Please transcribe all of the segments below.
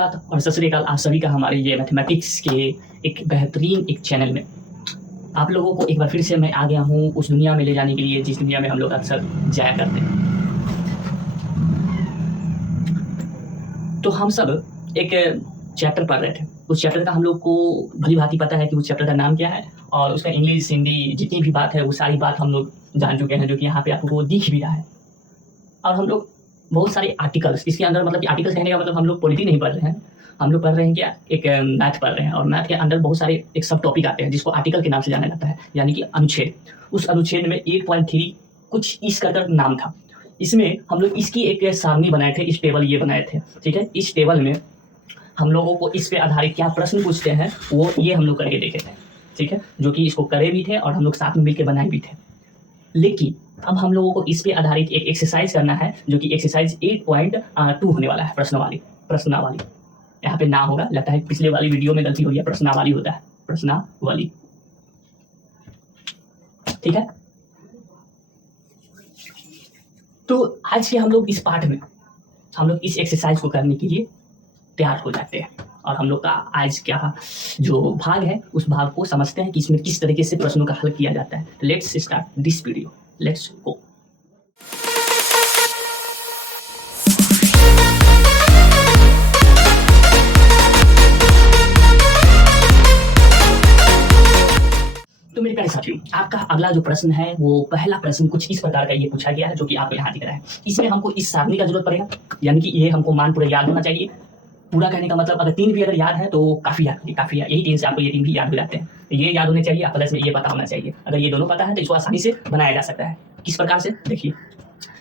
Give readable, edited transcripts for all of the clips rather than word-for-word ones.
सुप्रभात और सत श्री अकाल आप सभी का हमारे ये मैथमेटिक्स के एक बेहतरीन एक चैनल में आप लोगों को एक बार फिर से मैं आ गया हूँ उस दुनिया में ले जाने के लिए जिस दुनिया में हम लोग अक्सर जाया करते हैं। तो हम सब एक चैप्टर पढ़ रहे थे। उस चैप्टर का हम लोग को भली भांति पता है कि उस चैप्टर का नाम क्या है और उसका इंग्लिश हिंदी जितनी भी बात है वो सारी बात हम लोग जान चुके हैं, जो कि यहाँ पे आपको दिख भी रहा है। और हम लोग बहुत सारे आर्टिकल्स इसके अंदर, मतलब कि आर्टिकल्स कहने का मतलब हम लोग पॉलिटी नहीं पढ़ रहे हैं, हम लोग पढ़ रहे हैं क्या, एक मैथ पढ़ रहे हैं। और मैथ के अंदर बहुत सारे एक सब टॉपिक आते हैं जिसको आर्टिकल के नाम से जाना जाता है, यानी कि अनुच्छेद। उस अनुच्छेद में 8.3 कुछ इस कर नाम था। इसमें हम लोग इसकी एक सारणी बनाए थे, इस टेबल ये बनाए थे, ठीक है। इस टेबल में हम लोगों को इस पे आधारित क्या प्रश्न पूछते हैं वो ये हम लोग करके देखे थे, ठीक है, जो कि इसको करे भी थे और हम लोग साथ में मिलकर बनाए भी थे। लेकिन अब हम लोगों को इस पे आधारित एक एक्सरसाइज करना है, जो कि एक्सरसाइज 8.2 होने वाला है, प्रश्नावली। यहाँ पे ना होगा, लगता है पिछले वाली वीडियो में गलती हो गया, प्रश्नावली होता है, प्रश्नावली, ठीक है। तो आज के हम लोग इस पाठ में हम लोग इस एक्सरसाइज को करने के लिए तैयार हो जाते हैं और हम लोग का आज क्या जो भाग है उस भाग को समझते हैं कि इसमें किस तरीके से प्रश्नों का हल किया जाता है। Let's start this video, let's go. तो मेरे प्यारे साथियों, आपका अगला जो प्रश्न है वो पहला प्रश्न कुछ इस प्रकार का ये पूछा गया है, जो कि आपको यहाँ दिख रहा है। इसमें हमको इस सारणी का जरूरत पड़ेगा, यानी कि ये हमको मान पूरा याद होना चाहिए। पूरा कहने का मतलब अगर 3 भी अगर याद है तो काफ़ी है, यही 3 से आपको ये 3 भी याद हो जाते हैं। ये याद होने चाहिए, प्लस में ये पता होना चाहिए। अगर ये दोनों पता है तो इसको आसानी से बनाया जा सकता है। किस प्रकार से, देखिए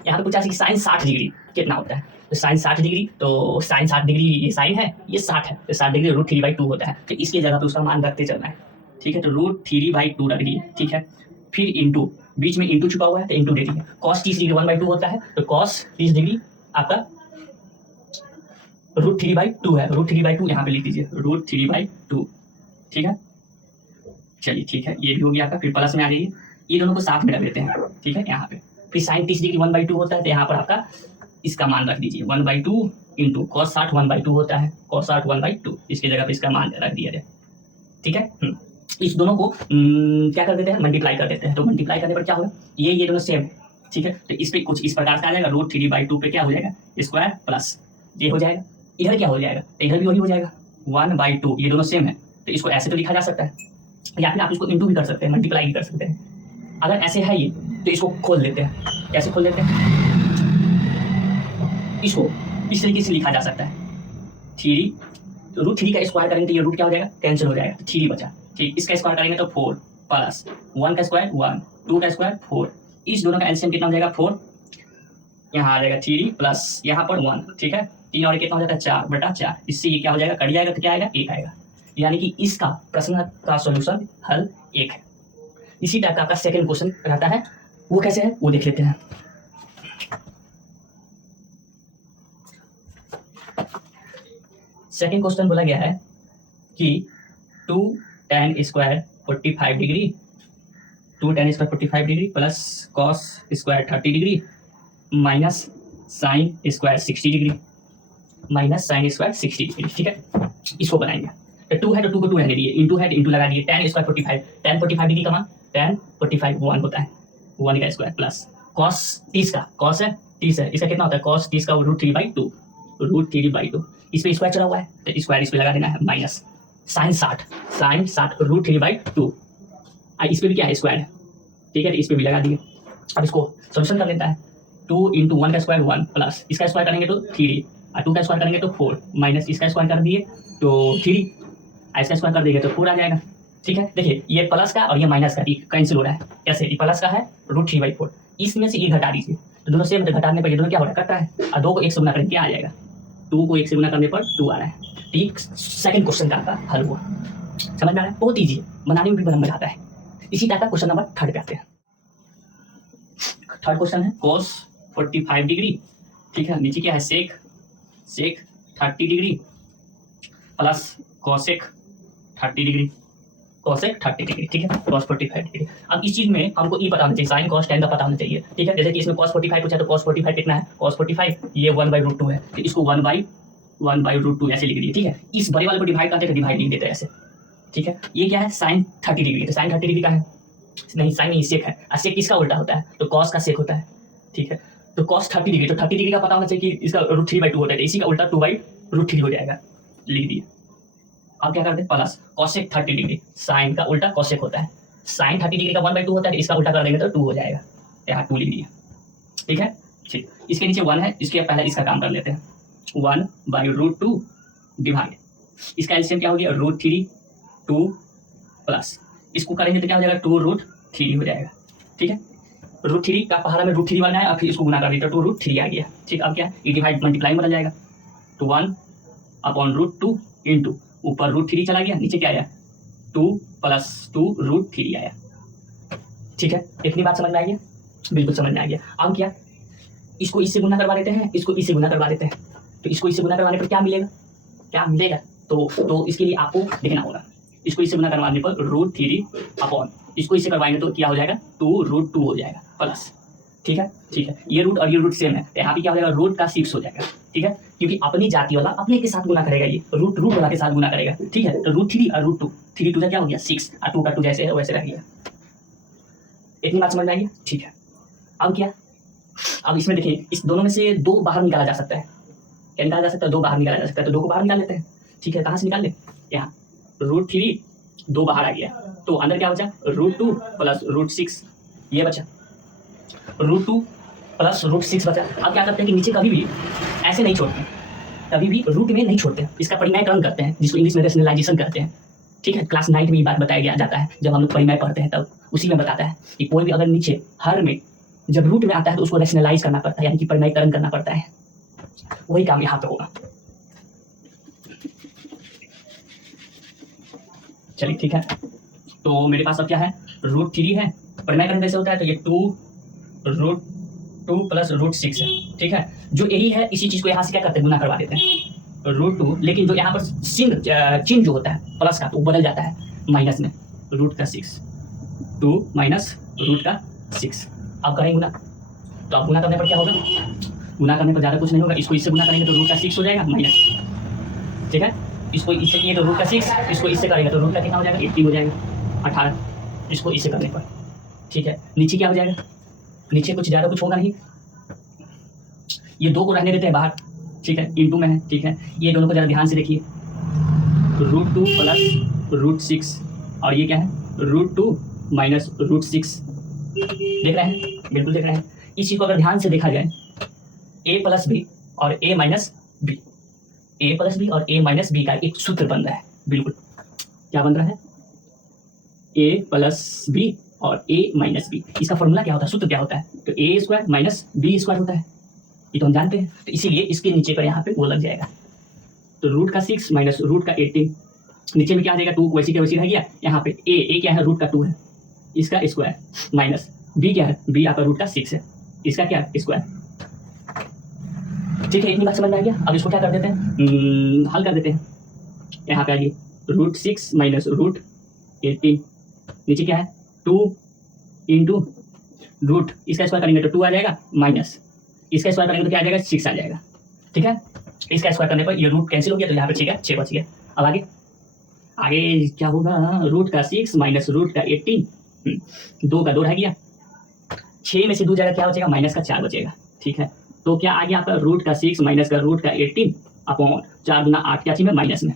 यहाँ पे पूछा कि साइन 60 डिग्री कितना होता है। तो साइन 60 डिग्री, तो साइन 60 डिग्री ये साइन है, ये 60 है, तो 60 डिग्री √3/2 होता है। तो इसकी जगह पे उसका मान रखते चलना है, ठीक है। तो √3/2 रख दिए, ठीक है। फिर इंटू, बीच में इंटू छुपा हुआ है तो इंटू दे दिए। कॉस 30 डिग्री 1/2 होता है, तो कॉस 30 डिग्री आपका √3/2 है। √3/2 यहाँ पे लिख दीजिए, √3/2, ठीक है। चलिए ठीक है, ये भी हो गया आपका। फिर प्लस में आ जाइए, ये दोनों को साथ में रख देते हैं, ठीक है, यहाँ पे। फिर साइन 30 डिग्री 1/2 होता है, तो यहाँ पर आपका इसका मान रख दीजिए 1/2 इंटू कॉस 60 1/2 होता है, कॉस 60 1/2, इसकी जगह पे इसका मान रख दिया जाए, ठीक है। इस दोनों को क्या कर देते हैं, मल्टीप्लाई कर देते हैं। तो मल्टीप्लाई करने पर क्या होगा, ये दोनों सेम, ठीक है। तो इस पे कुछ इस प्रकार से आ जाएगा, √3/2 पे क्या हो जाएगा, स्क्वायर प्लस ये हो जाएगा। इधर क्या हो जाएगा, तो इधर भी वही हो जाएगा 1/2, ये दोनों सेम है, तो इसको ऐसे तो लिखा जा सकता है, या फिर आप इसको इंटू भी कर सकते हैं, मल्टीप्लाई भी कर सकते हैं। अगर ऐसे है ये तो इसको खोल देते हैं, कैसे खोल देते हैं, इसको इस तरीके से लिखा जा सकता है 3, तो √3 का स्क्वायर करेंगे तो ये रूट क्या हो जाएगा, कैंसिल हो जाएगा, 3 बचा, ठीक। इसका स्क्वायर करेंगे तो 4 प्लस 1 का स्क्वायर 1, 2 का स्क्वायर 4, इस दोनों का एलसीएम कितना हो जाएगा 4, यहाँ आ जाएगा 3 प्लस यहाँ पर 1, ठीक है। 3 और कितना हो जाता है 4/4, इससे ये क्या हो जाएगा, कट जाएगा तो क्या आएगा, 1 आएगा। यानी कि इसका प्रश्न का सॉल्यूशन हल 1 है। इसी टाइप का आपका सेकंड क्वेश्चन रहता है, वो कैसे है वो देख लेते हैं। सेकंड क्वेश्चन बोला गया है कि 2 tan square 45 degree, 2 tan square 45 degree plus cos square 30 degree minus sine square 60 degree, minus sine square 60 degree, ठीक है। इसको बनाएंगे। तो 2 है तो 2 को 2 रहने दिए, इंटू है तो इंटू लगा दिए। tan स्क्वायर 45, tan 45 डिग्री का मान tan 45 1 होता है, 1 का स्क्वायर प्लस कॉस 30 का, कॉस है 30 है, इसका कितना होता है, कॉस 30 का √3/2, √3/2, इस पे स्क्वायर चला हुआ है तो स्क्वायर इस पे लगा देना है, माइनस साइन 60 √3/2, इस पे भी क्या है, स्क्वायर है, ठीक है, तो इस पे भी लगा दिए। अब इसको सोल्यूशन कर लेता है, 2 इंटू 1 का स्क्वायर 1 प्लस इसका स्क्वायर करेंगे तो 3 और 2 का स्क्वायर करेंगे तो 4 माइनस इसका स्क्वायर कर दिए तो 3, इसका स्क्वायर कर देंगे तो 4 आ जाएगा, ठीक है। देखिए ये प्लस का और ये माइनस का कैंसिल हो रहा है, कैसे, ये प्लस का है √3/4, इसमें से ये घटा दीजिए, तो दोनों सेम, घटाने पर ये दोनों क्या हो रहा है, कटता है, और 2 को 1 से गुना करेंगे क्या आ जाएगा, 2 को 1 से गुना करने पर 2 आ रहा है, ठीक। सेकंड क्वेश्चन का आपका हल हुआ, समझ में आ रहा है, बहुत ईजी है, बनाने में भी बड़ा मजा आता है। इसी टाइप का क्वेश्चन नंबर 3 पे आते हैं। थर्ड क्वेश्चन है cos 45 डिग्री, ठीक है, नीचे क्या है, सेक 30 degree plus cosec 30 degree, cosec 30 degree, ठीक है, cos 45 डिग्री। अब इस चीज में हमको ये पता होना चाहिए, साइन cos tan का पता होना चाहिए, ठीक है। जैसे कि इसमें cos 45 पूछा तो cos 45 कितना है, cos 45 ये 1/√2 है, तो इसको 1/√2 1/√2 ऐसे लिख दिए, ठीक है। इस बड़े वाले को डिवाइड करते हैं, डिवाइड लिख देते हैं ऐसे, ठीक है। ये क्या है, साइन 30 डिग्री, तो साइन 30 डिग्री का है, नहीं साइन नहीं सेक है, और सेक किसका उल्टा होता है, तो कॉस का सेक होता है, ठीक है। तो कॉस 30 डिग्री, तो 30 डिग्री का पता होना चाहिए कि इसका √3/2 होता है, तो इसी का उल्टा 2/√3 हो जाएगा, लिख दिए। अब क्या करते हैं, प्लस कॉसेक 30 डिग्री, साइन का उल्टा कॉसेक होता है, साइन 30 डिग्री का 1/2 होता है, तो इसका उल्टा कर देंगे तो 2 हो जाएगा, यहाँ 2 लिख दिया, ठीक है। ठीक, इसके नीचे 1 है, इसके पहले इसका काम कर लेते हैं, 1/√2 डिवाइड, इसका एलसीएम क्या हो गया, √3 2 प्लस इसको करेंगे तो क्या हो जाएगा, 2√3 हो जाएगा, ठीक है। √3 का पहाड़ा में √3 बनाया और फिर इसको गुना कर दिया तो 2√3 आ गया, ठीक। अब क्या, ये डिवाइड मल्टीप्लाई में बदल जाएगा, तो 1/√2 इंटू ऊपर √3 चला गया, नीचे क्या आया, 2 + 2√3 आया, ठीक है। इतनी बात समझ में आ गया, बिल्कुल समझ में आ गया। अब क्या, इसको इससे गुना करवा देते हैं, इसको इससे गुना करवा देते हैं, तो इसको इससे गुना करवाने पर क्या मिलेगा, क्या मिलेगा, तो इसके लिए आपको देखना होगा, इसको इससे गुना करवाने पर √3 अपॉन इसको इससे करवाएंगे तो क्या हो जाएगा, 2√2 हो जाएगा प्लस, ठीक है, ठीक है। ये रूट और ये रूट सेम है, यहाँ पे क्या हो जाएगा, रूट का 6 हो जाएगा, ठीक है, क्योंकि अपनी जाति वाला अपने के साथ गुना करेगा, ये रूट वाला के साथ गुना करेगा, ठीक है। तो √3 और √2, 3 2 क्या हो गया 6, और 2 का 2 जैसे है वैसे रह गया। इतनी बात समझ में आई है, ठीक है। अब क्या, अब इसमें देखिए, इस दोनों में से 2 बाहर निकाला जा सकता है, क्या निकाला जा सकता है, 2 बाहर निकाला जा सकता है, तो 2 को बाहर निकाल लेते हैं, ठीक है। कहाँ से निकाल ले, यहाँ √3 2 बाहर आ गया, तो अंदर क्या बचा, √2 + √6, ये बचा, √2 + √6 बचा। अब क्या करते हैं कि नीचे कभी भी ऐसे नहीं छोड़ते, कभी भी रूट में नहीं छोड़ते, इसका परिमेयकरण करते हैं, जिसको इंग्लिश में रेशनलाइजेशन कहते हैं, ठीक है। क्लास 9 में ये बात बताया जाता है, जब हम लोग परिमेय पढ़ते हैं तब उसी में बताता है कि कोई भी अगर नीचे हर में जब रूट में आता है तो उसको रेशनलाइज करना पड़ता है, यानी कि परिमेयकरण करना पड़ता है, वही काम यहाँ पे होगा। चलिए ठीक है, तो मेरे पास अब क्या है, √3 है, परिमेयकरण कैसे होता है, तो ये 2√2 + √6 है, ठीक है। जो यही है इसी चीज को यहाँ से क्या करते हैं, गुना करवा देते हैं, √2, लेकिन जो यहाँ पर चिन्ह जो होता है प्लस का, तो बदल जाता है माइनस में, √6 2 माइनस √6। अब करेंगे गुना, तो अब गुना करने पर क्या होगा, गुना करने पर ज़्यादा कुछ नहीं होगा, इसको इससे गुना करेंगे तो √6 हो जाएगा माइनस, ठीक है। इसको इससे किए तो √6, इसको इससे करेंगे तो कितना हो जाएगा, 80 हो जाएगा 18, इसको इससे करने पर, ठीक है। नीचे क्या हो जाएगा, नीचे कुछ ज़्यादा कुछ होगा नहीं, ये 2 को रहने देते हैं बाहर, ठीक है, इंटू में है, ठीक है। ये दोनों को ज़रा ध्यान से देखिए, √2 + √6, और ये क्या है, √2 माइनस √6, देख रहे हैं, बिल्कुल देख रहे हैं। इस चीज़ को अगर ध्यान से देखा जाए, a + b और a - b, a + b और a - b का एक सूत्र बन रहा है, बिल्कुल क्या बन रहा है, a + b और a - b, इसका फॉर्मूला क्या होता है, सूत्र क्या होता है, तो a² - b² होता है, ये तो हम जानते हैं। तो इसीलिए इसके नीचे पर यहाँ पे वो लग जाएगा, तो √6 माइनस √18, नीचे में क्या आ जाएगा, 2 वैसी का वैसी रह गया, यहाँ पे a क्या है, √2 है, इसका स्क्वायर, माइनस b क्या है, b आपका √6 है, इसका क्या है, स्क्वायर, ठीक है। इतनी बात समझ में आ गया। अब इसको क्या कर देते हैं, हल कर देते हैं, यहाँ पे आइए, √6 माइनस √18, नीचे क्या है, 2 इंटू रूट, इसका स्क्वायर करेंगे तो 2 आ जाएगा, माइनस इसका स्क्वायर करेंगे तो क्या आ जाएगा, 6 आ जाएगा, ठीक है। इसका स्क्वायर करने पर ये रूट कैंसिल हो गया, तो यहाँ पे 6 बच गया। अब आगे आगे क्या होगा, √6 माइनस √18, 2 का 2 रह गया, 6 में से 2 जाएगा, क्या बचेगा, -4 बचेगा, ठीक है। तो क्या आ गया आपका, √6 माइनस का √18 अपॉन 4 गुना 8, क्या चीज में, माइनस में,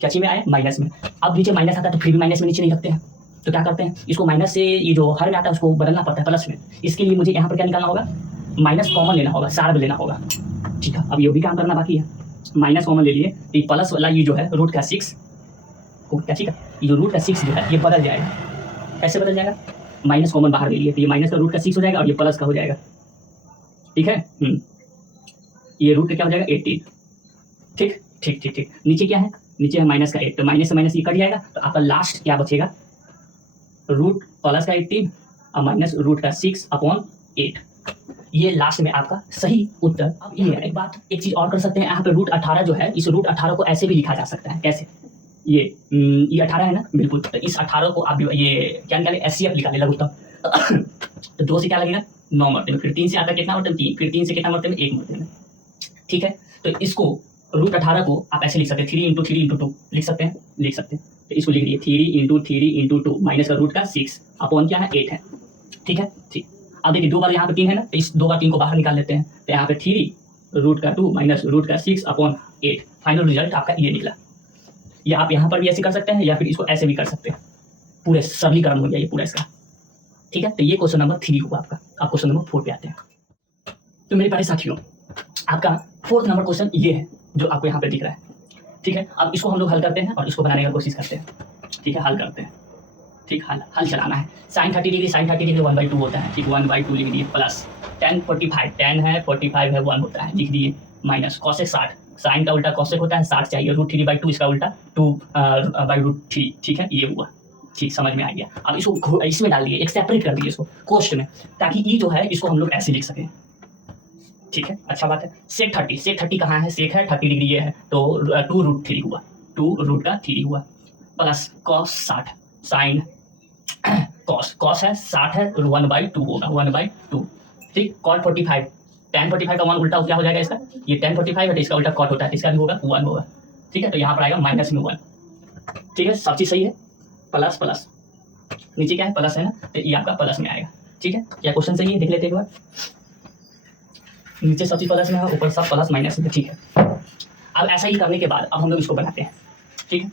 क्या चीज में आया, माइनस में। अब नीचे माइनस आता है तो फिर भी माइनस में नीचे नहीं रखते हैं, तो क्या करते हैं, इसको माइनस से ये जो हर में आता है उसको बदलना पड़ता है प्लस में, इसके लिए मुझे यहाँ पर क्या निकालना होगा, माइनस कॉमन लेना होगा, सार्व लेना होगा, ठीक है। अब ये भी काम करना बाकी है, माइनस कॉमन ले लिए तो ये प्लस वाला ये जो है √6 को क्या, ठीक है, ये जो √6 जो है ये बदल जाएगा, कैसे बदल जाएगा, माइनस कॉमन बाहर ले लिए तो ये माइनस का √6 हो जाएगा और ये प्लस का हो जाएगा, ठीक है। ये रूट का क्या हो जाएगा, 18, ठीक ठीक ठीक ठीक। नीचे क्या है, नीचे है माइनस का 8, तो माइनस से माइनस ये कट जाएगा, तो आपका लास्ट क्या बचेगा, रूट प्लस का 18 और माइनस √6 अपॉन 8, ये लास्ट में आपका सही उत्तर। अब ये एक बात, एक चीज और कर सकते हैं, यहाँ पे √18 जो है, इस √18 को ऐसे भी लिखा जा सकता है, कैसे, ये 18 है ना, बिल्कुल, तो इस 18 को आप ये क्या निकाले, SCF निकाले लघुत्तम, तो 2 से क्या लगेगा, 9 मरते में, फिर 3 से आता कितना मरते में, 3, फिर 3 से कितना मरते में, 1 मरते में, ठीक है। तो इसको रूट 18 को आप ऐसे लिख सकते हैं 3 इंटू 3 इंटू 2 लिख सकते हैं तो इसको लिख दिए 3 इंटू 2 माइनस का रूट का 6 अपॉन क्या है 8 है। ठीक है ठीक। अब देखिए 2 बार यहाँ पे 3 है ना, तो इस 2 बार 3 को बाहर निकाल लेते हैं, तो यहाँ पे 3 रूट का 2 माइनस रूट का 6 अपॉन 8, फाइनल रिजल्ट आपका ये निकला। या आप यहाँ पर भी ऐसे कर सकते हैं या फिर इसको ऐसे भी कर सकते हैं, पूरे सरलीकरण हो गया ये पूरा इसका। ठीक है, तो ये क्वेश्चन नंबर 3 हुआ आपका। आप क्वेश्चन नंबर 4 पे आते हैं। तो मेरे प्यारे साथियों, आपका 4th नंबर क्वेश्चन ये है जो आपको यहाँ पे दिख रहा है। ठीक है, अब इसको हम लोग हल करते हैं और इसको बनाने की कोशिश करते हैं। ठीक है, हल करते हैं। ठीक, हल चलाना है। sin 30 डिग्री 1/2 होता है। ठीक, 1/2 लिख दिए, प्लस tan 45, tan है 45 है 1 होता है, लिख दिए, माइनस cosec 60, साइन का उल्टा cosec होता है, 60 चाहिए, √3/2 इसका उल्टा 2/√3। ठीक है, ये हुआ। ठीक, समझ में आ गया। अब इसको इसमें डाल दिए, एक सेपरेट कर दिए इसको कोष्ट में, ताकि ये जो है इसको हम लोग ऐसे लिख सकें। ठीक है, अच्छा बात है। sec 30 कहाँ है, sec है 30 डिग्री ये है, तो 2√3 हुआ, 2√3 हुआ, प्लस cos 60, साइन cos है 60 है 1/2 होगा, 1/2। ठीक, cot 45, tan 45 का 1 उल्टा क्या हो जाएगा इसका, ये tan 45 है तो इसका उल्टा cot होता है, इसका भी होगा 1 होगा। ठीक है, तो यहाँ पर आएगा माइनस में 1। ठीक है, सब चीज़ सही है, प्लस प्लस, नीचे क्या है प्लस है ना, तो ये आपका प्लस में आएगा। ठीक है, क्या क्वेश्चन सही है, देख लेते एक बार। नीचे सब चीज़ प्लस में है, ऊपर सब प्लस माइनस में। ठीक है, अब ऐसा ही करने के बाद अब हम लोग इसको बनाते हैं। ठीक है,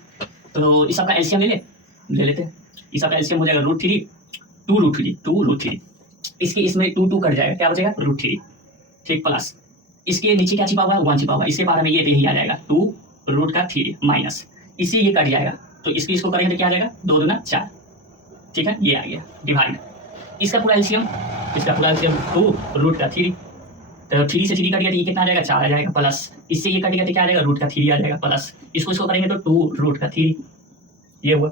तो इस सबका एलसीएम ले लेते हैं। इस सबका एलसीएम हो जाएगा √3, 2√3, इसके इसमें 2 कट जाएगा, क्या बचेगा √3। ठीक, प्लस इसके नीचे क्या छिपा हुआ है, 1 छिपा हुआ है, इसके बारे में ये यही आ जाएगा 2√3 माइनस इसी ये कट जाएगा, तो इसको करेंगे तो क्या आ जाएगा 2 दूना 4। ठीक है, ये आ गया डिवाइड। इसका पूरा एलसीएम 2√3, तो 3 से 3 कट गया तो ये कितना आ जाएगा 4 आ जाएगा, प्लस इससे ये कट गया तो क्या आ जाएगा √3 आ जाएगा, प्लस इसको करेंगे तो 2√3, ये हुआ,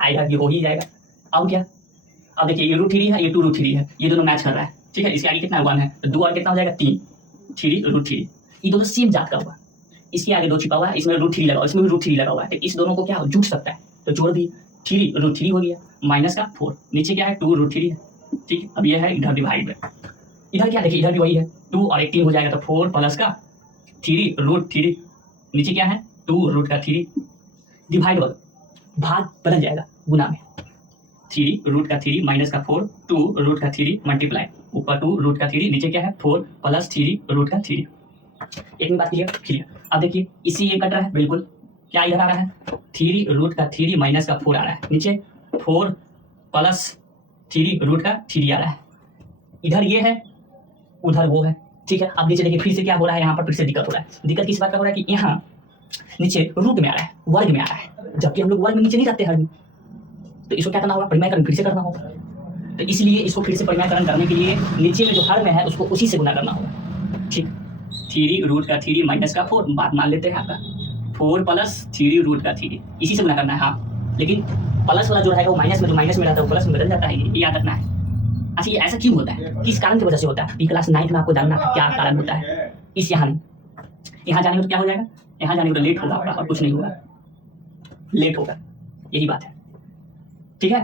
आएगा, ये हो ही जाएगा। अब क्या, अब देखिए ये √3 है, ये 2√3 है, ये दोनों मैच कर रहा है। ठीक है, इसके आगे कितना 1 है, तो 2 और कितना हो जाएगा 3, 3√3, ये दोनों सेम जात का हुआ। इसके आगे 2 छिपा हुआ है, इसमें √3 लगा हुआ, इसमें भी √3 लगा हुआ है, तो इस दोनों को क्या जुड़ सकता है, तो जोड़ दिए, 3√3 हो गया, माइनस का 4, नीचे क्या है 2√3 है। ठीक, अब ये है इधर डिवाइड में, इधर क्या देखिए, इधर भी वही है, 2 और 1 3 हो जाएगा, तो 4 प्लस का 3√3, नीचे क्या है 2√3, डिवाइड भाग बदल जाएगा गुना में, 3√3 माइनस का 4, 2√3 मल्टीप्लाई, ऊपर 2√3, नीचे क्या है 4 प्लस 3√3। एक बात क्लियर। अब देखिए इसी ये कट रहा है, बिल्कुल क्या इधर आ रहा है 3√3 माइनस का 4 आ रहा है, नीचे 4 प्लस 3√3 आ रहा है, इधर ये है उधर वो है। ठीक है, अब नीचे देखिए फिर से क्या हो रहा है, यहाँ पर फिर से दिक्कत हो रहा है। दिक्कत किस बात का हो रहा है कि यहाँ नीचे रूट में आ रहा है, वर्ग में आ रहा है, जबकि हम लोग वर्ग में नीचे नहीं रखते हर में, तो इसको क्या करना होगा परिमेयकरण फिर से करना होगा। तो इसलिए इसको फिर से परिमेयकरण करने के लिए नीचे में जो हर में है उसको उसी से गुना करना होगा। ठीक, 3√3 माइनस का 4, बात मान लेते हैं आपका 4 प्लस 3√3, इसी से गुना करना है। हाँ, लेकिन प्लस वाला जो रहेगा वो माइनस में, जो माइनस में रहता है वो प्लस में बदल जाता है, ये याद रखना है। अच्छा, ये ऐसा क्यों होता है, किस कारण की वजह से होता है, क्लास 9 में आपको जानना है क्या कारण होता है। इस यहाँ जानेंगे तो क्या हो जाएगा, यहाँ जानेंगे तो लेट होगा आपका, और कुछ नहीं होगा, लेट होगा, यही बात है। ठीक है,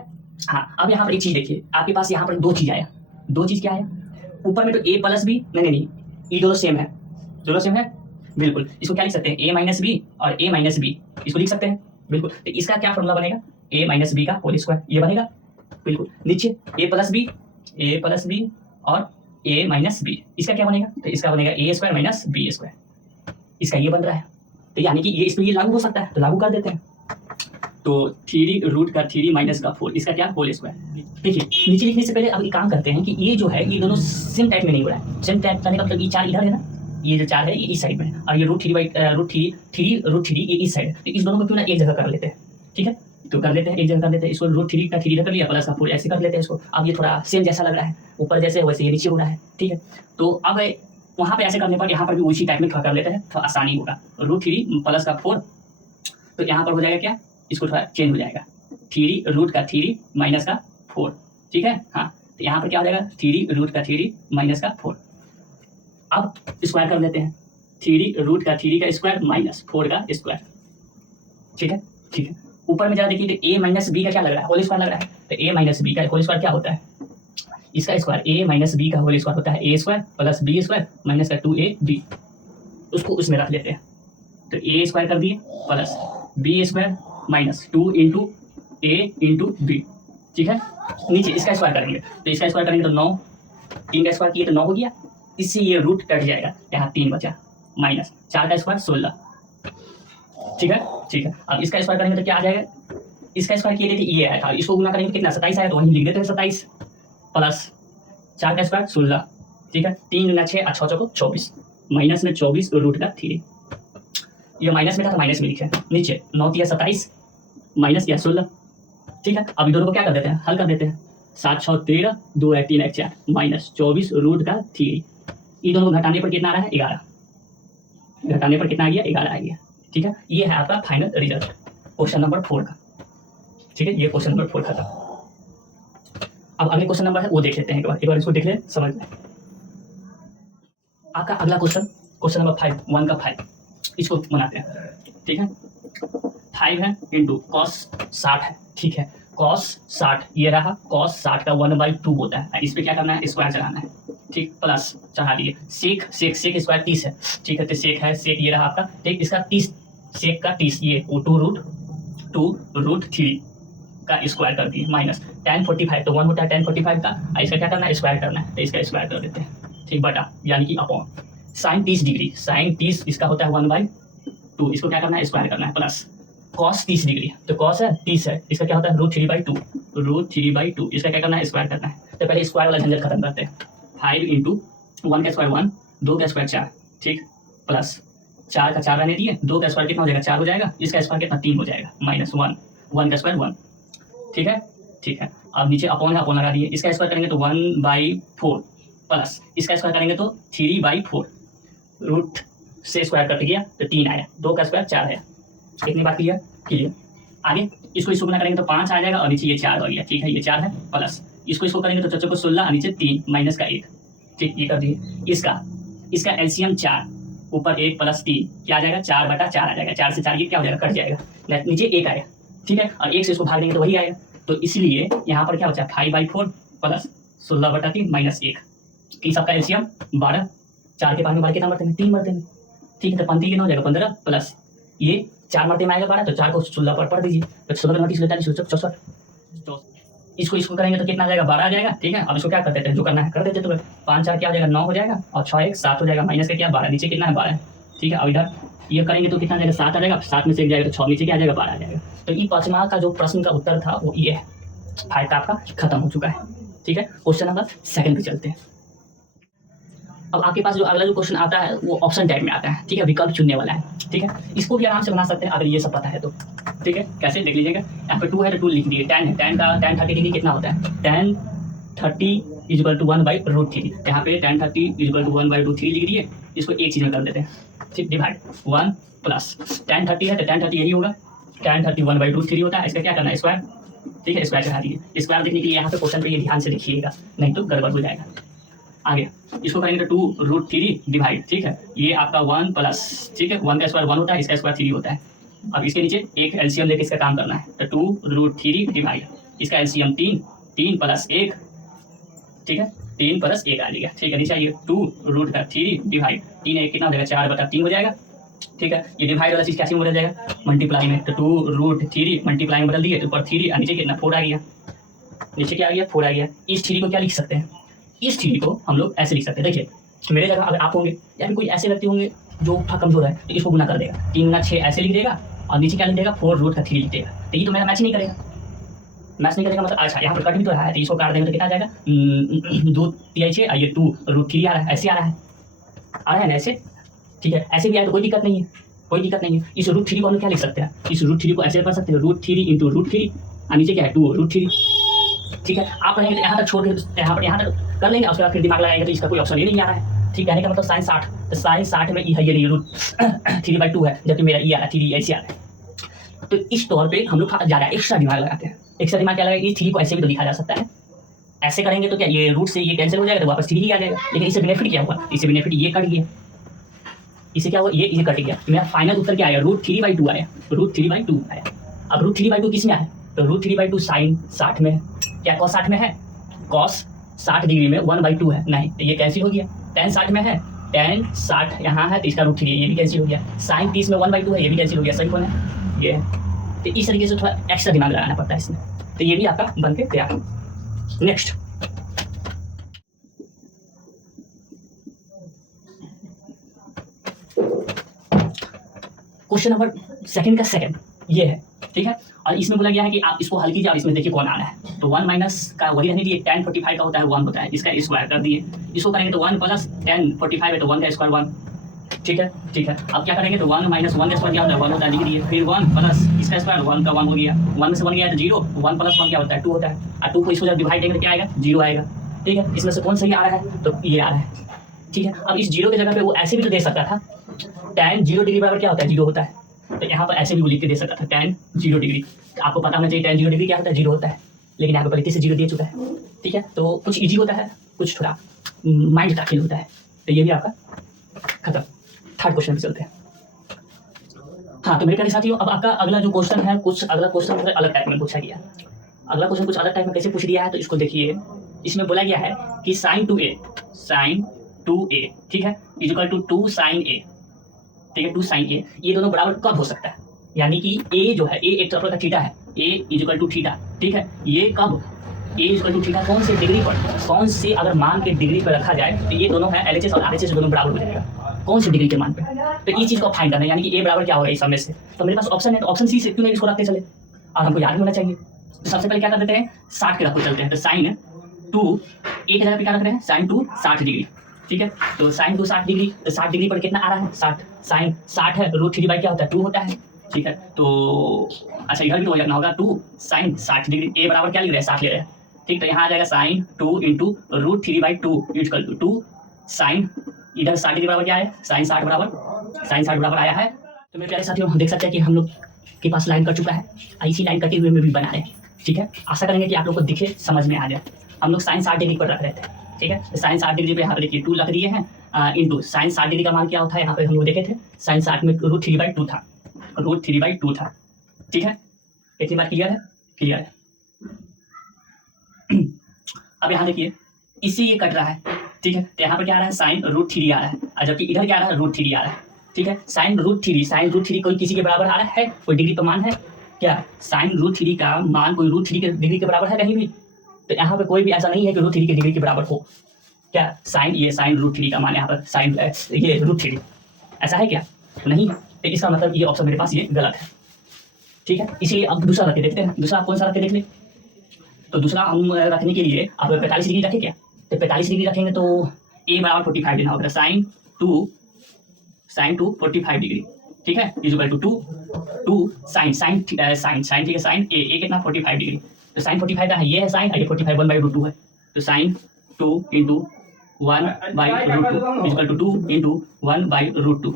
हाँ, अब यहाँ पर एक चीज देखिए, आपके पास यहाँ पर 2 चीज आया, 2 चीज क्या आया, ऊपर में तो a प्लस बी, नहीं, ये दोनों सेम है, बिल्कुल। इसको क्या लिख सकते हैं a माइनस बी और a माइनस बी, इसको लिख सकते हैं बिल्कुल। तो इसका क्या फॉर्मूला बनेगा, a माइनस बी का होल स्क्वायर, ये बनेगा बिल्कुल। नीचे a प्लस बी और a माइनस बी, इसका क्या बनेगा, तो इसका बनेगा a² माइनस b², इसका ये बन रहा है, तो यानी कि ये इस पर ये लागू हो सकता है, तो लागू कर देते हैं। तो 3√3 माइनस का 4, इसका क्या होल स्क्वायर। देखिए नीचे लिखने से पहले अब एक काम करते हैं कि ये जो है ये दोनों सेम टाइप में नहीं हो रहा है, सेम टाइप करने का मतलब ये 4 इधर है ना, ये जो 4 है ये इस साइड में है, और ये √3 ये इस साइड है, तो इस दोनों को क्यों ना एक जगह कर लेते हैं। ठीक है, तो कर लेते हैं, एक जगह कर लेते हैं, इसको √3 का 3 इधर कर लिया, प्लस का 4 ऐसे कर लेते हैं इसको। अब ये थोड़ा सेम जैसा लग रहा है, ऊपर जैसे वैसे ये नीचे हो रहा है। ठीक है, तो अब वहाँ पे ऐसे करने पर यहाँ पर भी उसी टाइप में कर लेते हैं, थोड़ा आसानी होगा। √3 प्लस का 4, तो यहाँ पर हो जाएगा क्या, इसको थोड़ा चेंज हो जाएगा, 3√3 माइनस का 4। ठीक है, हाँ, तो यहाँ पर क्या हो जाएगा 3√3 माइनस का 4। अब स्क्वायर कर लेते हैं, 3√3 का स्क्वायर माइनस 4 का स्क्वायर। ठीक है, ऊपर में जरा देखिए तो a माइनस बी का क्या लग रहा है, होल स्क्वायर लग रहा है, तो a माइनस बी का होल स्क्वायर क्या होता है, इसका स्क्वायर a माइनस बी का होल स्क्वायर होता है a² प्लस b² माइनस का 2ab, उसको उसमें रख लेते हैं। तो ए स्क्वायर कर दिए plus b square minus 2 into a into b, ठीक है। नीचे इसका स्क्वायर करेंगे तो इसका स्क्वायर करेंगे तो 9, 3 का स्क्वायर किए तो 9 हो गया, इससे ये रूट कट जाएगा, यहाँ 3 बचा, माइनस 4 का स्क्वायर 16, ठीक है ठीक है। अब इसका स्क्वायर करेंगे तो क्या आ जाएगा, इसका स्क्वायर किए थे ये आया था, इसको गुना करेंगे तो कितना 27 आया, तो वहीं लिख देते हैं 27 प्लस 4 का स्क्वायर 16, ठीक है। 3 गुना 6 6 चौको 24, माइनस में 24 रूट का 3, ये माइनस में था तो माइनस में लिखे, नीचे 9 3 27 माइनस या 16, ठीक है। अब दोनों को क्या कर देते हैं, हल कर देते हैं, 7 6 13 2 है 3 1 4 माइनस 24 रूट का 3, ये दोनों को घटाने पर कितना आ रहा है 11, घटाने पर कितना आ गया 11 आ गया, ठीक है। ये है आपका फाइनल रिजल्ट क्वेश्चन नंबर 4 का, ठीक है। ये क्वेश्चन नंबर 4 खत्म। अब अगले क्वेश्चन नंबर है वो देख लेते हैं, एक बार इसको देख ले समझ लें। आपका अगला क्वेश्चन नंबर 5 1 का 5, इसको बनाते हैं, ठीक है। 5 है इंटू कॉस 60 है, ठीक है। कॉस 60 ये रहा, कॉस 60 का 1/2 होता है, इस पर क्या करना है स्क्वायर चलाना है, ठीक, प्लस चढ़ा दिए, सेक स्क्वायर 30 है, ठीक है। तो सेक है, सेक ये रहा आपका, ठीक, इसका 30 सेक का 30 ये 2√3 का स्क्वायर कर दिए, माइनस tan 45 तो 1 होता है tan 45 का, इसका क्या करना है स्क्वायर करना है, तो इसका स्क्वायर कर देते हैं, ठीक, बटा यानी कि अपॉन साइन 30 डिग्री, साइन 30 इसका होता है 1/2, इसको क्या करना है स्क्वायर करना है, प्लस कॉस 30 डिग्री, तो कॉस है 30 है, इसका क्या होता है √3/2, इसका क्या करना है स्क्वायर करना है। तो पहले स्क्वायर वाला झंझट खत्म करते हैं, 5 इंटू 1 का स्क्वायर 1, 2 का स्क्वायर 4, ठीक, प्लस 4 का 4 रहने दिए, 2 का स्क्वायर कितना हो जाएगा 4 हो जाएगा, इसका स्क्वायर कितना 3 हो जाएगा, माइनस 1 का स्क्वायर 1, ठीक है ठीक है। अब नीचे अपॉन है, अपॉन लगा दिए, इसका स्क्वायर करेंगे तो 1/4 प्लस इसका स्क्वायर करेंगे तो 3/4, रूट से स्क्वायर कट गया तो 3 आया, 2 का स्क्वायर 4 आया, इतनी बात क्लियर। आगे इसको गुना करेंगे तो 5 आ जाएगा और नीचे ये 4 हो गया, ठीक है, ये 4 है, प्लस इसको करेंगे तो चच्चों को 16 और नीचे 3 माइनस का 1, ठीक, ये कर दिए। इसका एलसीएम 4 ऊपर 1 प्लस 3 क्या आ जाएगा 4/4 आ जाएगा, 4 से 4 ये क्या हो जाएगा कट जाएगा, नीचे 1 आएगा, ठीक है, और 1 से इसको भाग देंगे तो वही आएगा, तो इसलिए यहाँ पर क्या बचा 5/4 प्लस 16/3 माइनस 1, कि सबका एलसीएम 12, 4 के पास में 12 कितना मरते हैं 3 मरते हैं, ठीक है। तो 15 कितना हो जाएगा 15 प्लस ये 4 मरते में आएगा 12, तो 4 को 16 पर पढ़ दीजिए, तो 16 29 43 64, इसको करेंगे तो कितना आ जाएगा 12 आ जाएगा, ठीक है। अब इसको क्या कर देते हैं, जो करना है कर देते हैं, तो 5 4 क्या हो जाएगा 9 हो जाएगा, और 6 1 7 हो जाएगा, माइनस का क्या 12, नीचे कितना है 12, ठीक है। अब इधर ये करेंगे तो कितना आ जाएगा 7 आ जाएगा, 7 में से 1 जाएगा तो 6, नीचे क्या आ जाएगा 12 आ जाएगा। तो ये 5वां का जो प्रश्न का उत्तर था वो ये है, 5 का आपका खत्म हो चुका है, ठीक है। क्वेश्चन नंबर 2 पे चलते हैं। अब आपके पास जो अगला जो क्वेश्चन आता है वो ऑप्शन टाइप में आता है, ठीक है, विकल्प चुनने वाला है, ठीक है। इसको भी आराम से बना सकते हैं अगर ये सब पता है तो, ठीक है। कैसे देख लीजिएगा, यहाँ पे 2 है तो 2 लिख दिए, tan है, tan 30 डिग्री कितना होता है, tan 30 = 1/√3, यहाँ पे tan 30 = 1/√3 लिख दिए, इसको एक चीज़ में कर देते हैं, ठीक, डिवाइड 1 प्लस tan 30 है तो tan 30 यही होगा, tan 30 1/√3 होता है, इसका क्या करना है स्क्वायर, ठीक है, स्क्वायर चढ़ा दिए। स्क्वायर देखने के लिए यहाँ पे क्वेश्चन पे ये ध्यान से देखिएगा, नहीं तो गड़बड़ हो जाएगा। आगे इसको करेंगे तो 2√3 डिवाइड, ठीक है, ये आपका 1 प्लस, ठीक है, 1 का स्क्वायर 1 होता है, इसका स्क्वायर 3 होता है। अब इसके नीचे एक एलसीएम लेके इसका काम करना है, तो 2√3 डिवाइड, इसका एलसीएम 3 प्लस 1, ठीक है, 3 प्लस 1 आ जाएगा, ठीक है। नीचे आइए 2√3 डिवाइड 3 1 कितना हो जाएगा 4/3 हो जाएगा, ठीक है। ये डिवाइड वाला चीज़ कैसे बदल जाएगा मल्टीप्लाई में, तो 2√3 मल्टीप्लाई में बदल दिए तो ऊपर 3 और नीचे कितना 4 आ गया, नीचे क्या आ गया 4 आ गया। इस 3 को क्या लिख सकते हैं, इस 3 को हम लोग ऐसे लिख सकते हैं, देखिए मेरे जगह अगर आप होंगे या फिर कोई ऐसे व्यक्ति होंगे जो थोड़ा कमजोर है तो इसको गुना कर देगा, 3 गुना 6 ऐसे लिख देगा और नीचे क्या लिख देगा 4√3 लिख देगा, तो ये तो मेरा मैच ही नहीं करेगा, मैच नहीं करेगा मतलब। अच्छा यहाँ पर कट भी तो रहा है, तो इसको काट देंगे तो कितना आ जाएगा 2 3 6, ये 2√3 आ रहा है, ऐसे आ रहा है ना ऐसे, ठीक है, ऐसे भी आए तो कोई दिक्कत नहीं है, कोई दिक्कत नहीं है। इस √3 को हम क्या लिख सकते हैं, इस √3 को ऐसे कर सकते हैं, √3 × √3 और नीचे क्या है 2√3, ठीक है। आप कहेंगे यहाँ तक छोड़ के यहाँ तक कर लेंगे, उसके बाद फिर दिमाग लगाएंगे तो इसका कोई ऑप्शन ही नहीं आ रहा है, ठीक, कहने का मतलब साइन 60, तो साइन 60 में ये नहीं √3/2 है, जबकि मेरा ये आ रहा है 3 ऐसे आ रहा है। तो इस तौर पे हम लोग ज़्यादा एक्स्ट्रा दिमाग लगाते हैं, एक्स्ट्रा दिमाग क्या लगाएगा, ये 3 को ऐसे भी तो लिखा जा सकता है, ऐसे करेंगे तो क्या ये रूट से ये कैंसिल हो जाएगा तो वापस 3 ही आ जाएगा, लेकिन इससे बेनिफिट क्या हुआ, इससे बेनिफिट ये कट गया, इससे क्या हुआ ये कट गया, मेरा फाइनल उत्तर क्या आया √3/2 आया, √3/2 आया। अब √3/2 किस में आया, तो √3/2 साइन 60 में, क्या कॉस 60 में है, कॉस 60 डिग्री में 1/2 है, नहीं तो ये कैंसिल हो गया, tan 60 में है, tan 60 यहाँ है तो इसका रूट 3 ये भी कैंसिल हो गया, sin 30 में 1/2 है ये भी कैंसिल हो गया, सही कौन है ये है। तो इस तरीके से थोड़ा एक्स्ट्रा दिमाग लगाना पड़ता है इसमें, तो ये भी आपका बन के तैयार। नेक्स्ट क्वेश्चन नंबर सेकंड का सेकंड ये है, ठीक है। और इसमें बोला गया है कि आप इसको हल कीजिए और इसमें देखिए कौन आना है। तो 1 माइनस का वही रहने दिए, tan 45 का होता है 1 होता है, इसका स्क्वायर कर दिए। इसको करेंगे तो 1 प्लस tan 45 है तो 1 का स्क्वायर 1, ठीक है ठीक है। अब क्या करेंगे तो 1 माइनस 1 का स्क्वायर क्या होता है 1 होता है, लिख दिए। फिर 1 प्लस इसका स्क्वायर 1 का 1 हो गया, 1 में से 1 गया तो 0, 1 प्लस 1 क्या होता है 2 होता है, और 2 को इसको जब डिवाइड करेंगे तो क्या आएगा 0 आएगा, ठीक है। इसमें से कौन सही आ रहा है तो ये आ रहा है, ठीक है। अब इस 0 की जगह पे वो ऐसे भी तो दे सकता था, tan 0 डिग्री बराबर क्या होता है 0 होता है, तो यहाँ पर ऐसे भी वो लिख के दे सकता था tan 0 डिग्री। आपको पता होना चाहिए tan 0 डिग्री क्या होता है 0 होता है, लेकिन यहाँ पर गलती से 0 दे चुका है, ठीक है। तो कुछ इजी होता है, कुछ थोड़ा माइंड का खेल होता है, तो ये भी आपका खत्म। थर्ड क्वेश्चन पे चलते हैं। हाँ तो मेरे प्यारे साथियों, अब आपका अगला जो क्वेश्चन है, कुछ अगला क्वेश्चन अलग टाइप में पूछा गया। अगला क्वेश्चन कुछ अलग टाइप में कैसे पूछ दिया है तो इसको देखिए। इसमें बोला गया है कि sin 2a, ठीक है, इक्वल टू 2 sin a, ठीक है 2 sin a, ये दोनों बराबर कब हो सकता है, यानी कि a जो है a एक तरफ का थीटा है, a इक्वल टू थीटा, ठीक है। ये कब a इक्वल टू थीटा कौन से डिग्री पर, कौन से अगर मान के डिग्री पर रखा जाए तो ये दोनों है LHS और RHS दोनों बराबर हो जाएगा, कौन सी डिग्री के मान पे, तो इस चीज़ को फाइंड करना है, यानी कि a बराबर क्या होगा इस सब में से। तो मेरे पास ऑप्शन है तो ऑप्शन सी से क्यों नहीं इसको रखते चले, और हमको याद भी होना चाहिए। तो सबसे पहले क्या कर देते हैं 60 के रख चलते हैं, तो sin 2 a की जगह पे क्या रख रहे हैं sin 2 60 डिग्री, ठीक है। तो sin 2 60 डिग्री, तो 60 डिग्री पर कितना आ रहा है 60, sin 60 है रूट 3 बाई क्या होता है 2 होता है, ठीक है। तो अच्छा इधर भी तो लिखना होगा 2 sin 60 डिग्री, a बराबर क्या लिख रहे हैं 60 ले रहे हैं, ठीक। तो यहाँ आ जाएगा sin 2 into root 3 by 2 equal to 2 sin, इधर 60 डिग्री बराबर क्या है sin 60 बराबर आया है। तो मेरे प्यारे साथियों हम देख सकते हैं कि हम लोग के पास लाइन कट चुका है, इसी लाइन कटे हुए में भी बना रहे हैं, ठीक है। आशा करेंगे कि आप लोग को दिखे समझ में आ जाए। हम लोग sin 60 डिग्री पर रख रहे थे, ठीक है। तो sin 60 डिग्री पे यहाँ पे देखिए 2 रख दिए हैं इंटू sin 60 डिग्री का मान क्या होता है यहाँ पे हम लोग देखे थे sin 60 में रूट 3 बाई 2 था, रूट 3 बाई 2 था, ठीक है। इतनी बात क्लियर है, क्लियर है। अब यहाँ देखिए इससे ये कट रहा है, ठीक है। तो यहाँ पर क्या आ रहा है साइन रूट 3 आ रहा है, और जबकि इधर क्या आ रहा है रूट 3 आ रहा है, ठीक है। साइन रूट 3 कोई किसी के बराबर आ रहा है, कोई डिग्री पर मान है क्या, साइन रूट 3 का मान कोई रूट 3 के डिग्री के बराबर है कहीं भी, तो यहाँ पे कोई भी ऐसा नहीं है कि रूट 3 की डिग्री के बराबर हो क्या। साइन ये साइन रूट 3 का मान यहाँ पर साइन ये रूट 3 ऐसा है क्या, नहीं है। तो इसका मतलब ये ऑप्शन मेरे पास ये गलत है, ठीक है। इसलिए अब दूसरा रख के देखते हैं, दूसरा आप कौन सा रख के देख ले। तो दूसरा हम रखने के लिए आप 45 डिग्री रखें क्या, तो 45 डिग्री रखेंगे तो a बराबर 45 लेना होगा, साइन टू 45 डिग्री, ठीक है, इज इक्वल टू 2 साइन ठीक है, साइन ए कितना 45 डिग्री, तो साइन 45 का है ये है साइन, और ये 45 1/√2 है, तो sine 2 into 1/√2 is equal to 2 into 1/√2,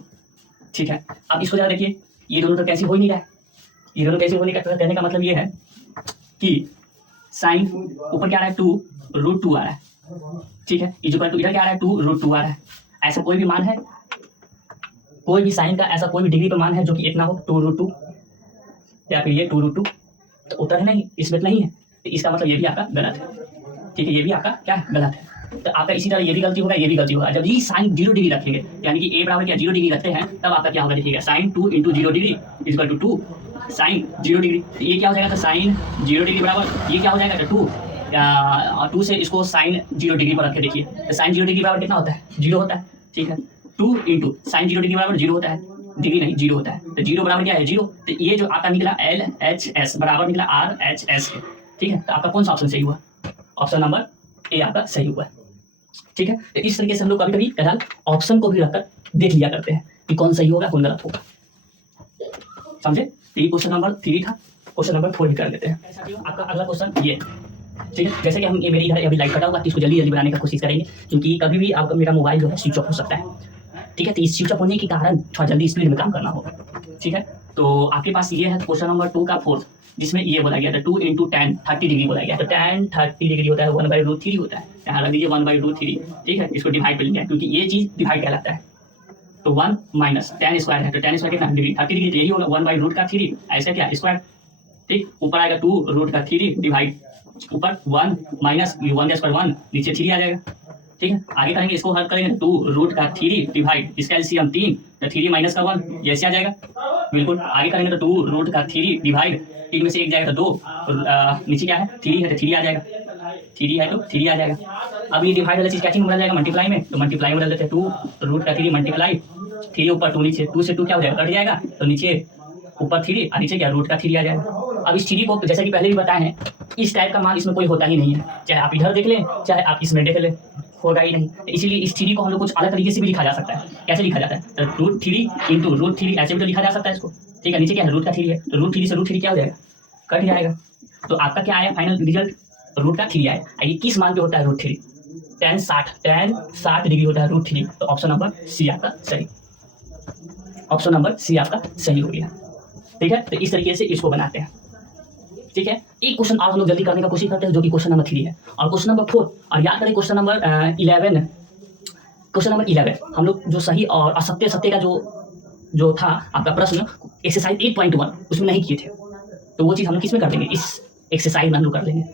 ठीक है। अब इसको जरा देखिए, ये दोनों तो कैसे हो ही नहीं रहा है, ये दोनों कैसे होने का कहने का मतलब ये है कि साइन ऊपर क्या आ रहा है 2√2 आ रहा है, ठीक है, इज इक्वल टू इधर क्या आ रहा है 2√2 आ रहा है। ऐसा कोई भी मान है, कोई भी साइन का ऐसा कोई भी डिग्री पर मान है जो कि इतना हो 2√2 या फिर ये 2√2, तो उत्तर है नहीं, इसमें नहीं है, तो इसका मतलब ये भी आपका गलत है, ठीक है, ये भी आपका क्या गलत है। तो आपका इसी तरह ये भी गलती होगा, ये भी गलती होगा। जब ये साइन 0 डिग्री रखेंगे यानी कि a बराबर क्या 0 डिग्री रखते हैं, तब आपका क्या होगा देखिएगा, sine 2 into 0 degree is equal to 2 sine 0 degree, तो ये क्या हो जाएगा, तो साइन 0 डिग्री बराबर ये क्या हो जाएगा, तो 2 से इसको साइन 0 डिग्री पर रख के देखिए, तो साइन 0 डिग्री बराबर कितना होता है 0 होता है, ठीक है। 2 इंटू साइन 0 डिग्री बराबर 0 होता है, डिग्री नहीं 0 होता है, तो 0 बराबर क्या है 0, तो ये जो आपका निकला LHS बराबर निकला RHS के, ठीक है। तो आपका कौन सा ऑप्शन सही हुआ, ऑप्शन नंबर ए आपका सही हुआ, ठीक है। तो इस तरीके से हम लोग कभी कभी कदाल ऑप्शन को भी रखकर देख लिया करते हैं कि कौन सही होगा कौन गलत होगा, समझे। तो ये क्वेश्चन नंबर 3 था, क्वेश्चन नंबर 4 भी कर लेते हैं। आपका अगला क्वेश्चन ये, ठीक है। जैसे कि हम ये मेरी इधर अभी लाइट कटा होगा, इसको जल्दी जल्दी बनाने का कोशिश करेंगे, क्योंकि कभी भी आपका मेरा मोबाइल जो है स्विच ऑफ हो सकता है, ठीक है। तो इस स्विच ऑफ होने के कारण थोड़ा जल्दी स्पीड में काम करना होगा, ठीक है। तो आपके पास ये है क्वेश्चन नंबर 2 का 4th, जिसमें ये बोला गया था 2 इंटू tan 30 डिग्री बोला गया, तो tan 30 डिग्री होता है 1/√3 होता है, यहाँ रख दीजिए 1/√3, ठीक है। इसको डिवाइड कर लीजिए क्योंकि ये चीज़ डिवाइड कहलाता है, तो 1 माइनस tan स्क्वायर है, तो tan स्क्वायर कितना डिग्री 30 डिग्री, तो यही होगा 1/√3, ऐसा क्या स्क्वायर, ठीक। ऊपर आएगा 2√3 डिवाइड ऊपर 1 माइनस 1 का स्क्वायर 1, नीचे 3 आ जाएगा, ठीक है, आगे करेंगे, इसको हल करेंगे, 2√3 डिवाइड इसका एलसीएम 3, तो 3 माइनस का 1 ये ऐसे आ जाएगा। बिल्कुल, आगे करेंगे तो 2√3 डिवाइड 3 में से 1 जाएगा तो 2, और नीचे क्या है 3 है तो 3 आ जाएगा, 3 है तो 3 आ जाएगा। अब ये डिवाइड वाला चीज़ क्या चीज़ में बदल जाएगा, मल्टीप्लाई में, तो मल्टीप्लाई में बदल देते हैं, 2√3 मल्टीप्लाई 3 ऊपर 2 नीचे, 2 से 2 क्या हो जाएगा, कट जाएगा, तो नीचे ऊपर 3 और नीचे क्या √3 आ जाएगा। अब इस 3 को जैसा कि पहले भी बताए हैं, इस टाइप का मान इसमें कोई होता ही नहीं है, चाहे आप इधर देख लें चाहे आप इसमें देख लें, होगा ही नहीं। इसीलिए इस 3 को हम लोग कुछ अलग तरीके से भी लिखा जा सकता है। कैसे लिखा जाता है, तो √3 इंटू √3 ऐसे भी तो लिखा जा सकता है इसको। ठीक है, नीचे क्या है √3 है, तो √3 से √3 क्या हो जाएगा, कट जाएगा। तो आपका क्या आया फाइनल रिजल्ट, √3 आया। ये किस मान पे होता है √3, tan 60 डिग्री होता है √3। तो ऑप्शन नंबर सी आपका सही, ऑप्शन नंबर सी आपका सही हो गया। ठीक है, तो इस तरीके से इसको बनाते हैं। ठीक है, एक क्वेश्चन आप लोग जल्दी करने का कोशिश करते हैं, जो कि क्वेश्चन नंबर 3 है, और क्वेश्चन नंबर 4, और याद करें क्वेश्चन नंबर 11, क्वेश्चन नंबर 11 हम लोग जो सही और असत्य सत्य का जो था आपका प्रश्न एक्सरसाइज 8.1 उसमें नहीं किए थे, तो वो चीज़ हम लोग किस में कर देंगे, इस एक्सरसाइज में हम लोग कर लेंगे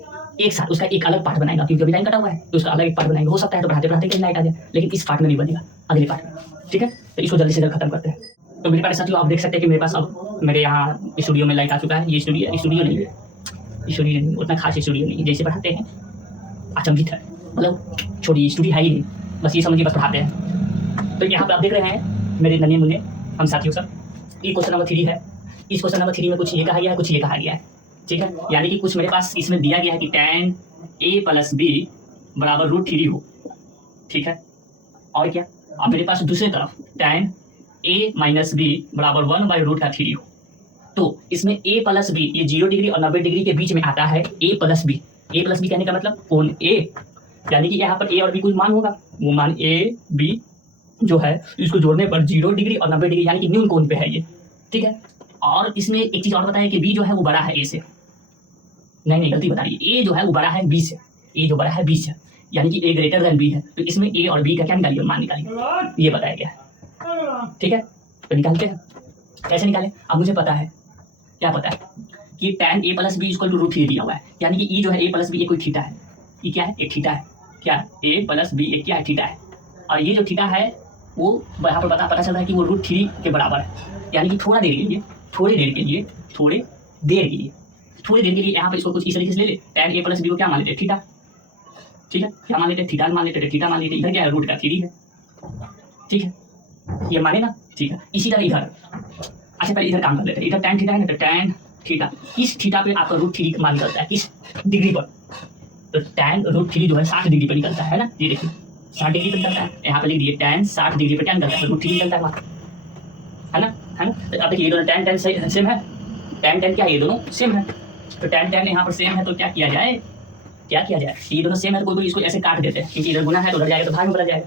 एक साथ। उसका एक अलग पार्ट बनाएगा, क्योंकि अभी टाइम कटा हुआ है, तो उसका अलग एक पार्ट बनाएंगे। हो सकता है तो पढ़ाते पढ़ाते कहीं लाइट आ जाए, लेकिन इस पार्ट में नहीं बनेगा, अगले पार्ट में। ठीक है, तो इसको जल्दी से जल्द खत्म करते हैं। तो मेरे पास साथियों आप देख सकते हैं कि मेरे पास अब मेरे यहाँ स्टूडियो में लाइट आ चुका है। ये स्टूडियो नहीं है, स्टूडियो नहीं, उतना खास स्टूडियो नहीं है, जैसे पढ़ाते हैं अचंभित है, मतलब छोटी स्टूडियो है ही नहीं, बस ये समझिए बस पढ़ाते हैं। तो यहाँ पर आप देख रहे हैं मेरे नन्हे मुन्ने हम साथियों सब, ये क्वेश्चन नंबर 3 है। इस क्वेश्चन नंबर 3 में कुछ ये कहा गया है, कुछ ये कहा गया है। ठीक है, यानी कि कुछ मेरे पास इसमें दिया गया है कि tan a + b बराबर √3 हो। ठीक है, और क्या, अब मेरे पास दूसरी तरफ tan a - b बराबर 1/√3 हो। तो इसमें a + b ये 0 डिग्री और 90 डिग्री के बीच में आता है, a + b। a + b कहने का मतलब कोण a, यानी कि यहाँ पर a और b कुछ मान होगा, वो मान a b जो है इसको जोड़ने पर 0 डिग्री और 90 डिग्री यानी कि न्यून कोण पे है ये। ठीक है, और इसमें एक चीज़ और बताएं कि b जो है वो बड़ा है a से, नहीं गलती बता रही है, a जो है वो बड़ा है b से, a जो बड़ा है b से, यानी कि a ग्रेटर देन b है। तो इसमें a और b का क्या निकालिए, मान निकालिए, ये बताया गया है। ठीक है, तो निकालते हैं, कैसे निकालें। अब मुझे पता है, क्या पता है कि tan a + b = √3 दिया हुआ है, यानी कि e जो है a + b ये कोई थीटा है, ये क्या है, एक थीटा है, क्या a + b एक क्या है, थीटा है। और ये जो थीटा है वो यहाँ पर पता चल रहा है कि वो √3 के बराबर है, यानी कि थोड़ी देर के लिए यहाँ पर इसको कुछ इस तरीके से ले ले, tan a + b को क्या मान लेते, थीटा। ठीक है, क्या मान लेते, थीटा मान लेते, इधर क्या है √3 है। ठीक है, ये माने ना, ठीक है। इसी तरह इधर, अच्छा पहले इधर काम कर लेते हैं, इधर tan थीटा है ना, तो tan थीटा, किस थीटा पे आपका √3 मान निकलता है, किस डिग्री पर, तो tan √3 जो है 60 डिग्री पर निकलता है ना, ये देखिए 60 डिग्री पर निकलता है। यहाँ पे लिख दिए tan 60 डिग्री पर क्या निकलता है, √3 निकलता है ना। तो अब देखिए ये दोनों tan सेम है, tan क्या है, ये दोनों सेम है, तो tan यहाँ पर सेम है, तो क्या किया जाए, ये दोनों सेम है तो कोई इसको ऐसे काट देते हैं, क्योंकि इधर गुना है तो उधर जाएगा तो भाग में बदल जाएगा,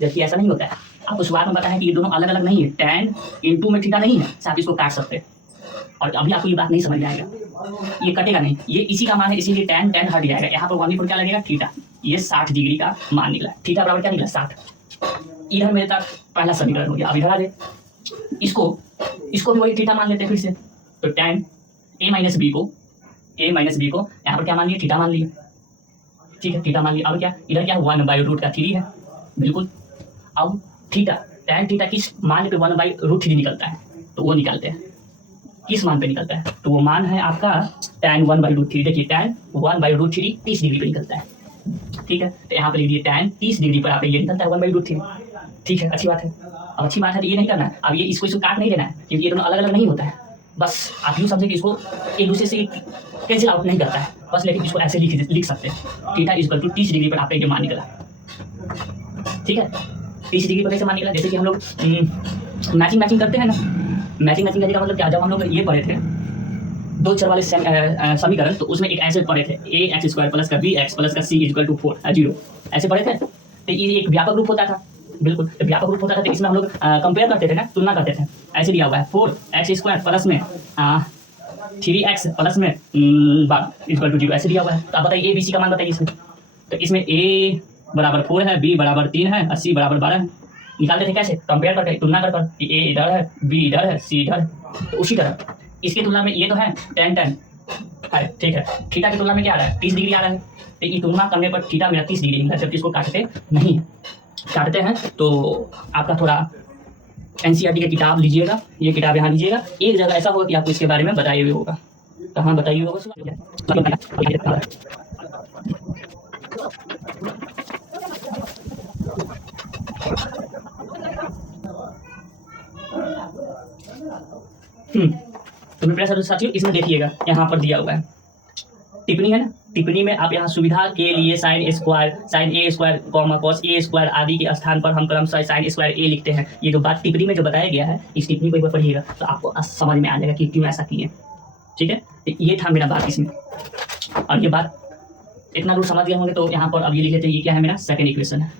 जबकि ऐसा नहीं होता है। आपको शुरुआत में पता है कि ये दोनों अलग अलग नहीं है, tan × में थीटा नहीं है, आप इसको काट सकते हैं। और अभी आपको ये बात नहीं समझ में आएगा, ये कटेगा नहीं, ये इसी का मान है, इसीलिए tan हट जाएगा। यहाँ पर 1 पर क्या लगेगा, थीटा, ये 60 डिग्री का मान निकला, थीटा बराबर क्या निकला, 60। इधर मेरे तक पहला समीकरण हो गया। अब इधर आ जाए, इसको भी वही थीटा मान लेते हैं फिर से, तो tan a - b को यहाँ पर क्या मान लिया, थीटा मान लिया। ठीक है, थीटा मान लिया। अब क्या, इधर क्या 1/√3 है, बिल्कुल। अब थीटा, tan थीटा किस मान पे 1/√3 निकलता है, तो वो निकालते हैं, किस मान पे निकलता है, तो वो मान है आपका tan 1/√3। देखिए tan 1/√3 30 डिग्री पे निकलता है। ठीक है, तो यहाँ पे लिख दिए tan 30 डिग्री पर आप ये निकलता है 1/√3। ठीक है, अच्छी बात है। अब अच्छी बात है तो ये नहीं करना है, अब ये इसको काट नहीं देना है, क्योंकि ये दोनों अलग अलग नहीं होता है। बस आप यूँ समझे कि इसको एक दूसरे से कैंसिल आउट नहीं करता है, बस लेकिन इसको ऐसे लिख सकते हैं, थीटा = 30 डिग्री पर आपका ये मान निकला। ठीक है, 30 डिग्री पर कैसे मान निकला, जैसे कि हम लोग मैचिंग करते हैं ना, मैचिंग करने का मतलब क्या, जब हम लोग ये पढ़े थे 2 चर वाले समीकरण, तो उसमें एक ऐसे पढ़े थे ax² + bx + c = 4 0, ऐसे पढ़े थे। तो ये एक व्यापक रूप होता था, बिल्कुल, तो व्यापक रूप होता था, तो इसमें हम लोग कंपेयर करते थे ना, तुलना करते थे। ऐसे दिया हुआ है 4x² प्लस में 3x प्लस में 0 ऐसे दिया हुआ है। तो आप बताइए a b c का मान बताइए इसमें, तो इसमें a = 4 है, b = 3 है और c = 12 है। निकालते थे कैसे, कंपेयर करके, तुलना कर कि a इधर है, b इधर है, c इधर है। तो उसी तरह इसकी तुलना में ये तो है tan है, ठीक है। थीटा की तुलना में क्या आ रहा है, 30 डिग्री आ रहा है। तो ये तुलना करने पर थीटा मेरा 30 डिग्री मिला, जबकि इसको काटते नहीं है। काटते हैं तो आपका थोड़ा एनसीईआरटी की किताब लीजिएगा, ये किताब यहाँ लीजिएगा। एक जगह ऐसा होगा कि आपको इसके बारे में बताइए हुए होगा, कहाँ बताइए होगा। तो मेरे प्यारे साथियों, इसमें देखिएगा यहाँ पर दिया हुआ है, टिप्पणी है ना, टिप्पणी में आप यहाँ सुविधा के लिए sign A square comma cos A square आदि के स्थान पर हम क्रमशः साइन स्क्वायर ए लिखते हैं। ये जो बात टिप्पणी में जो बताया गया है, इस टिप्पणी को एक बार पढ़िएगा तो आपको समझ में आ जाएगा कि क्यों ऐसा किए। ठीक है, तो ये था मेरा बात इसमें। और ये बात इतना दूर समझ गए होंगे तो यहाँ पर अब ये लिख लेते हैं, ये क्या है, मेरा सेकंड इक्वेशन है।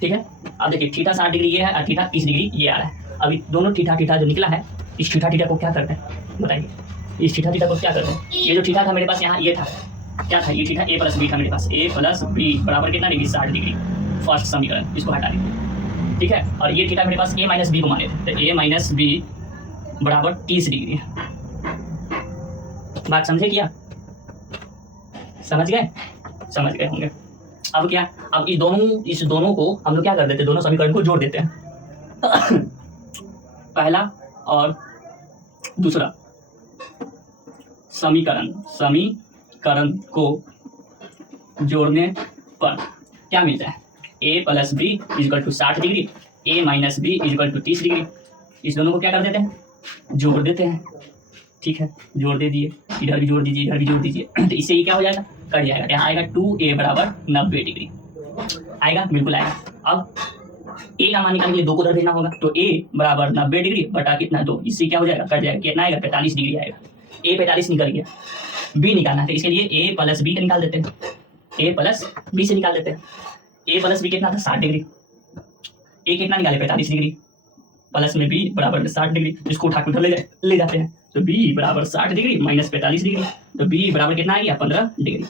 ठीक है, अब देखिए थीटा 60 डिग्री ये है और थीटा 30 डिग्री ये आ रहा है। अभी दोनों थीटा जो निकला है, इस थीटा को क्या करते हैं बताइए, इस थीटा को क्या करते हैं। ये जो थीटा था मेरे पास यहाँ, ये था क्या था, ये थीटा a प्लस बी था मेरे पास। a प्लस बी बराबर कितना डिग्री, 60 डिग्री। फर्स्ट समीकरण इसको हटा दीजिए। ठीक है, और ये थीटा मेरे पास a माइनस बी को माने थे, तो a माइनस बी बराबर 30 डिग्री। बात समझे क्या, समझ गए होंगे। अब क्या, अब इस दोनों को हम लोग क्या कर देते, दोनों समीकरण को जोड़ देते हैं। पहला और दूसरा समीकरण को जोड़ने पर क्या मिलता है, a plus B equal to 60 degree, a minus B equal to 30 degree. इस दोनों को क्या कर देते हैं, जोड़ देते हैं। ठीक है, जोड़ दे दिए, इधर भी जोड़ दीजिए, इधर भी जोड़ दीजिए। तो इससे ये क्या हो जाएगा, कट जाएगा। यहाँ आएगा 2a बराबर 90 डिग्री आएगा, बिल्कुल आएगा। अब a का मान निकालने के लिए 2 को उधर भेजना होगा, तो a बराबर 90 डिग्री बटा कितना 2, इससे क्या हो जाएगा, कट जाएगा। कितना आएगा, 45 डिग्री आएगा। a 45 निकल गया, b निकालना है तो इसके लिए a प्लस बी का निकाल देते हैं, a प्लस बी से निकाल देते हैं। a प्लस बी कितना था, 60 डिग्री। a कितना निकाले, 45 डिग्री, प्लस में b बराबर 60 डिग्री। इसको उठा के उधर ले जाते हैं, तो b बराबर 60 डिग्री माइनस 45 डिग्री, तो b बराबर कितना आ गया, 15 डिग्री।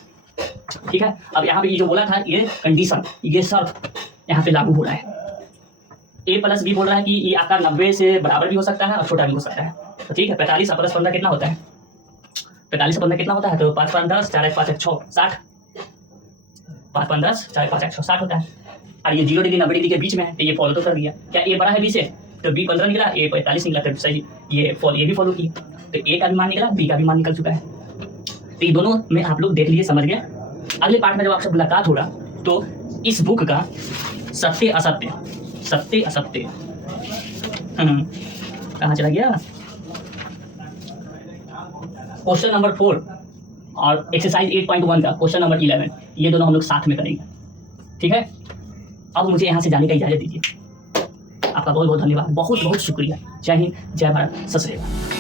ठीक है, अब यहाँ पे ये जो बोला था, ये कंडीशन, ये शर्त यहाँ पे लागू हो रहा है। a प्लस बी बोल रहा है कि ये आपका 90 से बराबर भी हो सकता है और छोटा भी हो सकता है। तो ठीक है, 45 प्लस 15 कितना होता है, 45 15 कितना होता है, तो 5 5 10 4 5 1 6 60, 5 5 10 4 5 1 6 60 होता है। और ये 0 डिग्री 90 डिग्री के बीच में है, तो ये फॉलो तो कर दिया। क्या a बड़ा है b से, तो b 15 निकला, a 45 निकला, तो सही ये भी फॉलो किया। तो a का भी मान निकला, b का भी मान निकल चुका है। तो ये दोनों में आप लोग देख लिए, समझ गए। अगले पार्ट में जब आपसे मुलाकात होगा तो इस बुक का सत्य असत्य कहाँ चला गया, क्वेश्चन नंबर 4 और एक्सरसाइज 8.1 का क्वेश्चन नंबर 11, ये दोनों हम लोग साथ में करेंगे। ठीक है, अब मुझे यहाँ से जाने का इजाजत दीजिए। आपका बहुत बहुत धन्यवाद, बहुत बहुत शुक्रिया। जय हिंद, जय भारत, सत श्री अकाल।